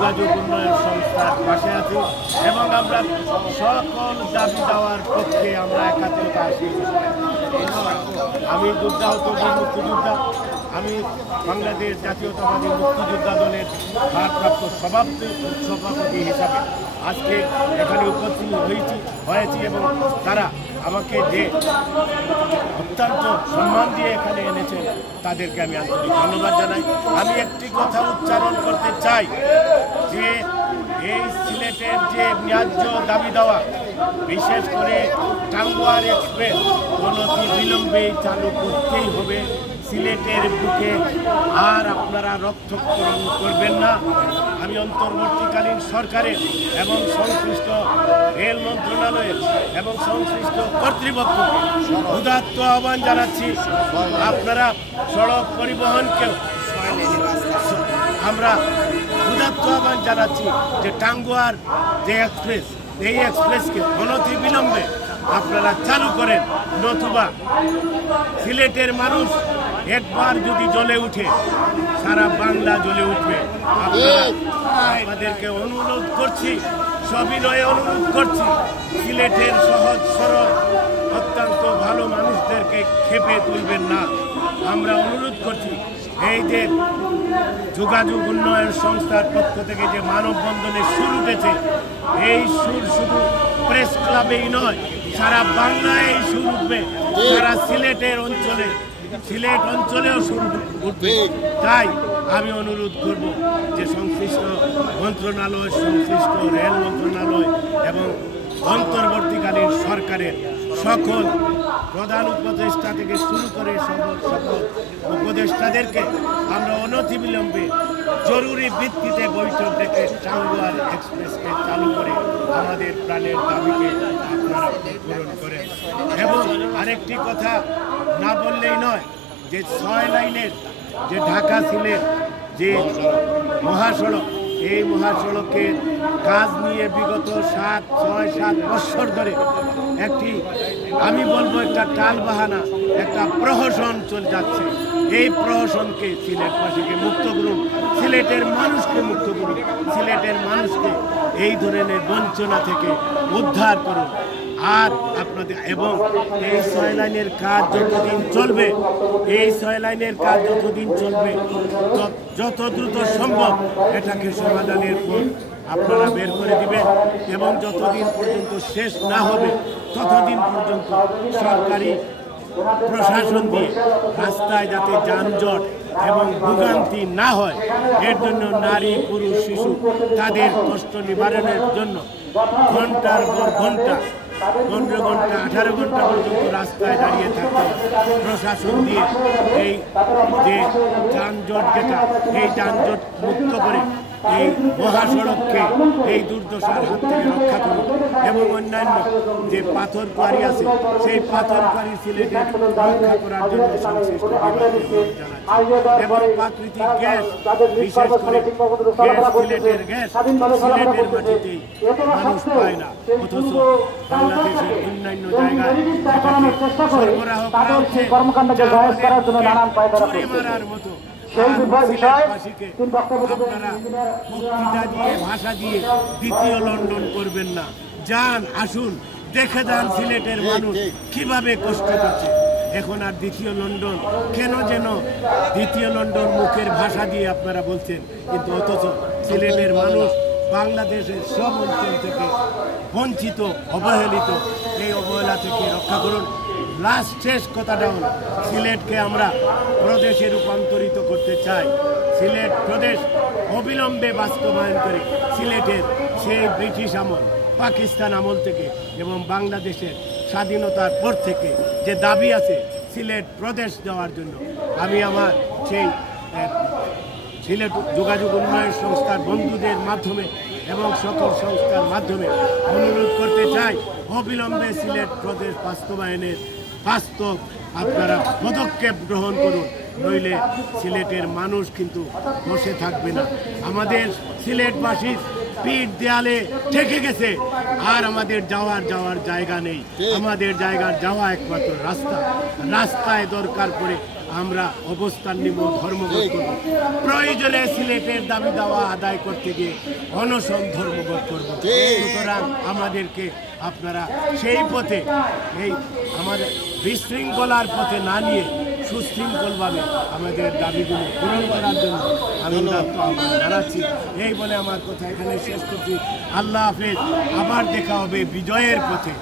যোগাযোগ উন্নয়ন সংস্থার পাশে আছি এবং আমরা সকল দাবি দেওয়ার পক্ষে আমরা একাত্রতা আসি। আমি যুদ্ধাহত বীর মুক্তিযোদ্ধা, আমি বাংলাদেশ জাতীয়তাবাদী মুক্তিযোদ্ধা দলের ভারপ্রাপ্ত সভাপতি হিসাবে আজকে এখানে উপস্থিত হয়েছি এবং তারা আমাকে যে অত্যন্ত সম্মান দিয়ে এখানে এনেছেন তাদেরকে আমি আন্তরিক ধন্যবাদ জানাই। আমি একটি কথা উচ্চারণ করতে চাই যে এই সিলেটের যে ন্যায্য দাবি দেওয়া, বিশেষ করে টাঙ্গুয়ার এক্সপ্রেস অনতি বিলম্বে চালু করতেই হবে। সিলেটের বুকে আর আপনারা রক্তক্ষরণ করবেন না। আমি অন্তর্বর্তীকালীন সরকারের এবং সংশ্লিষ্ট রেল মন্ত্রণালয়ের এবং সংশ্লিষ্ট কর্তৃপক্ষকে উদাত্ত আহ্বান জানাচ্ছি, আপনারা সড়ক পরিবহনকেও আমরা উদাত্ত আহ্বান জানাচ্ছি যে টাঙ্গুয়ার যে এক্সপ্রেস, এই এক্সপ্রেসকে অনতি বিলম্বে আপনারা চালু করেন, নতুবা সিলেটের মানুষ একবার যদি জ্বলে উঠে সারা বাংলা জ্বলে উঠবে। আপনাদেরকে অনুরোধ করছি, সবিনয়ে অনুরোধ করছি, সিলেটের সহজ সরল অত্যন্ত ভালো মানুষদেরকে ক্ষেপে তুলবেন না। আমরা অনুরোধ করছি, এই যে যোগাযোগ উন্নয়ন সংস্থার পক্ষ থেকে যে মানববন্ধনের সুর উঠেছে, এই সুর শুধু প্রেস ক্লাবেই নয়, সারা বাংলায় এই সুর উঠবে, সারা সিলেট অঞ্চলেও সুর উঠবে। তাই আমি অনুরোধ করব যে সংশ্লিষ্ট মন্ত্রণালয়, সংশ্লিষ্ট রেল মন্ত্রণালয় এবং অন্তর্বর্তীকালীন সরকারের সকল প্রধান উপদেষ্টা থেকে শুরু করে সকল উপদেষ্টাদেরকে আমরা অনতিবিলম্বে জরুরি ভিত্তিতে বৈঠক ডেকে টাঙ্গুয়ার এক্সপ্রেসকে চালু করে আমাদের প্রাণের দাবিকে আপনারা পূরণ করেন। এবং আরেকটি কথা না বললেই নয় যে 6 লাইনের যে ঢাকা সিলেট যে মহাসড়ক, এই মহাসড়কের কাজ নিয়ে বিগত 6-7 বছর ধরে একটি, আমি বলবো একটা টালবাহানা, একটা প্রহসন চলে যাচ্ছে। এই প্রহসনকে সিলেটবাসীকে মুক্ত করুন, সিলেটের মানুষকে মুক্ত করুন, সিলেটের মানুষকে এই ধরনের বঞ্চনা থেকে উদ্ধার করুন। আর আপনাদের এবং এই 6 লাইনের কাজ যতদিন চলবে, এই 6 লাইনের কাজ যতদিন চলবে, যত দ্রুত সম্ভব এটাকে সমাধানের পর আপনারা বের করে দিবেন এবং যতদিন পর্যন্ত শেষ না হবে ততদিন পর্যন্ত সরকারি প্রশাসন দিয়ে রাস্তায় যাতে যানজট এবং ভোগান্তি না হয়, এর জন্য নারী পুরুষ শিশু তাদের কষ্ট নিবারণের জন্য ঘন্টার পর ঘন্টা, 15 ঘন্টা 18 ঘন্টা পর্যন্ত রাস্তায় দাঁড়িয়ে থাকতে প্রশাসন দিয়ে এই যে যানজট, এই যানজট মুক্ত করে এই মহাসড়ককে এই দুর্দশার হাত থেকে রক্ষা করুন এবং অন্যান্য যে পাথর কোয়ারি আছে সেই পাথর কোয়ারি সিলেটের রক্ষা করার জন্য সংশ্লিষ্ট বিভাগকে জানাচ্ছি। এবং প্রাকৃতিক গ্যাস, বিশেষ করে সিলেটের গ্যাস সিলেটের মাটিতেই মানুষ পায় না, অথচ বাংলাদেশের অন্যান্য জায়গায় এটাকে সরবরাহ করা হচ্ছে ছুরি মারার মতো। আপনারা বক্তৃতা দিয়ে, ভাষা দিয়ে দ্বিতীয় লন্ডন করবেন না। যান, আসুন, দেখে যান সিলেটের মানুষ কিভাবে কষ্ট করছে। এখন আর দ্বিতীয় লন্ডন কেন, যেন দ্বিতীয় লন্ডন মুখের ভাষা দিয়ে আপনারা বলছেন, কিন্তু অথচ সিলেটের মানুষ বাংলাদেশের সব অঞ্চল থেকে বঞ্চিত, অবহেলিত। এই অবহেলা থেকে রক্ষা করুন। লাস্ট শেষ কথাটা হল, সিলেটকে আমরা প্রদেশে রূপান্তরিত করতে চাই। সিলেট প্রদেশ অবিলম্বে বাস্তবায়ন করে সিলেটের সেই ব্রিটিশ আমল, পাকিস্তান আমল থেকে এবং বাংলাদেশের স্বাধীনতার পর থেকে যে দাবি আছে সিলেট প্রদেশ দেওয়ার জন্য, আমি আমার সেই সিলেট যোগাযোগ উন্নয়ন সংস্থার বন্ধুদের মাধ্যমে এবং সকল সংস্থার মাধ্যমে অনুরোধ করতে চাই, অবিলম্বে সিলেট প্রদেশ বাস্তবায়নের বাস্তব আপনারা পদক্ষেপ গ্রহণ করুন, নইলে সিলেটের মানুষ কিন্তু বসে থাকবে না। আমাদের সিলেটবাসীর পিঠ দেয়ালে ঠেকে গেছে, আর আমাদের যাওয়ার জায়গা নেই। আমাদের যাওয়া একমাত্র রাস্তায় দরকার পড়ে আমরা অবস্থান নিব, ধর্মঘট করব। প্রয়োজনে সিলেটের দাবি দাওয়া আদায় করতে গিয়ে অনশন ধর্মঘট করব। সুতরাং আমাদেরকে আপনারা সেই পথে, এই আমাদের বিশৃঙ্খলার পথে না নিয়ে সুশৃঙ্খলভাবে আমাদের দাবিগুলো পূরণ করার জন্য আমি জানাচ্ছি। এই বলে আমার কথা এখানে শেষ করছি। আল্লাহ হাফেজ। আবার দেখা হবে বিজয়ের পথে।